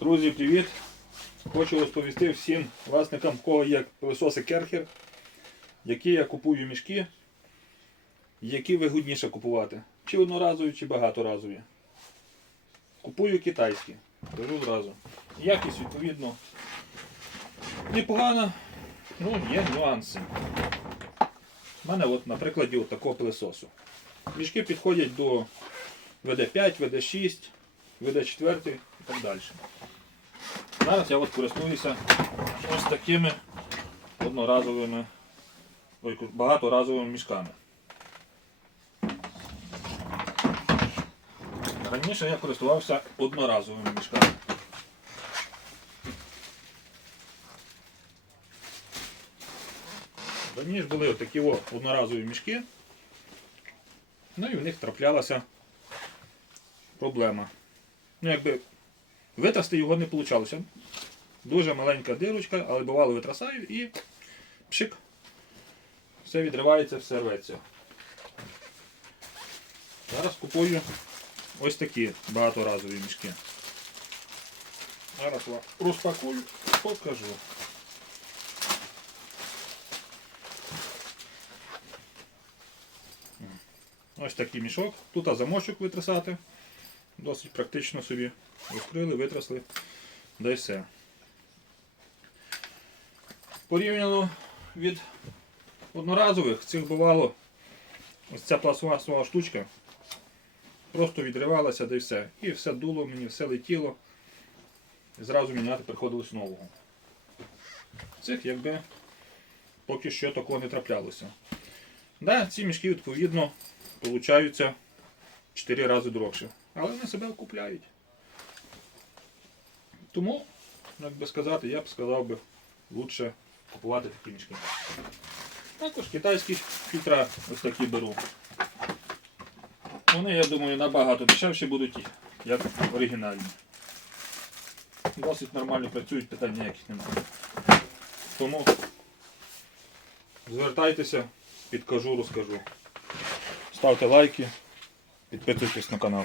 Друзі, привіт! Хочу розповісти всім власникам, кого є пилососи Керхер, які я купую мішки, які вигідніше купувати. Чи одноразові, чи багаторазові. Купую китайські, кажу зразу. Якість відповідно непогана, ну є нюанси. У мене, от, на прикладі от такого пилососу. Мішки підходять до ВД5, ВД6, ВД4 і так далі. Зараз я от користуюся ось такими одноразовими, ой, багаторазовими мішками. Раніше я користувався одноразовими мішками. Раніше були отакі одноразові мішки, ну і в них траплялася проблема. Ну, якби витрасти його не вийшло. Дуже маленька дирочка, але бувало витрасаю і пшик. Все відривається, все рветься. Зараз купую ось такі багаторазові мішки. Зараз розпакую, покажу. Ось такий мішок. Тут замочок витрасати. Досить практично собі. Відкрили, витрасли. Да й все. Порівняно від одноразових цих бувало ось ця пластмасова штучка. Просто відривалася, да й все. І все дуло мені, все летіло. І зразу міняти приходилось нового. Цих якби поки що такого не траплялося. Да, ці мішки відповідно получаються 4 рази дорожче. Але вони себе окупляють. Тому, як би сказати, я б сказав би лучше купувати такі мішки. Також китайські фільтра ось такі беру. Вони, я думаю, набагато дешевші будуть, як оригінальні. Досить нормально працюють, питань ніяких немає. Тому звертайтеся, підкажу, розкажу. Ставте лайки, підписуйтесь на канал.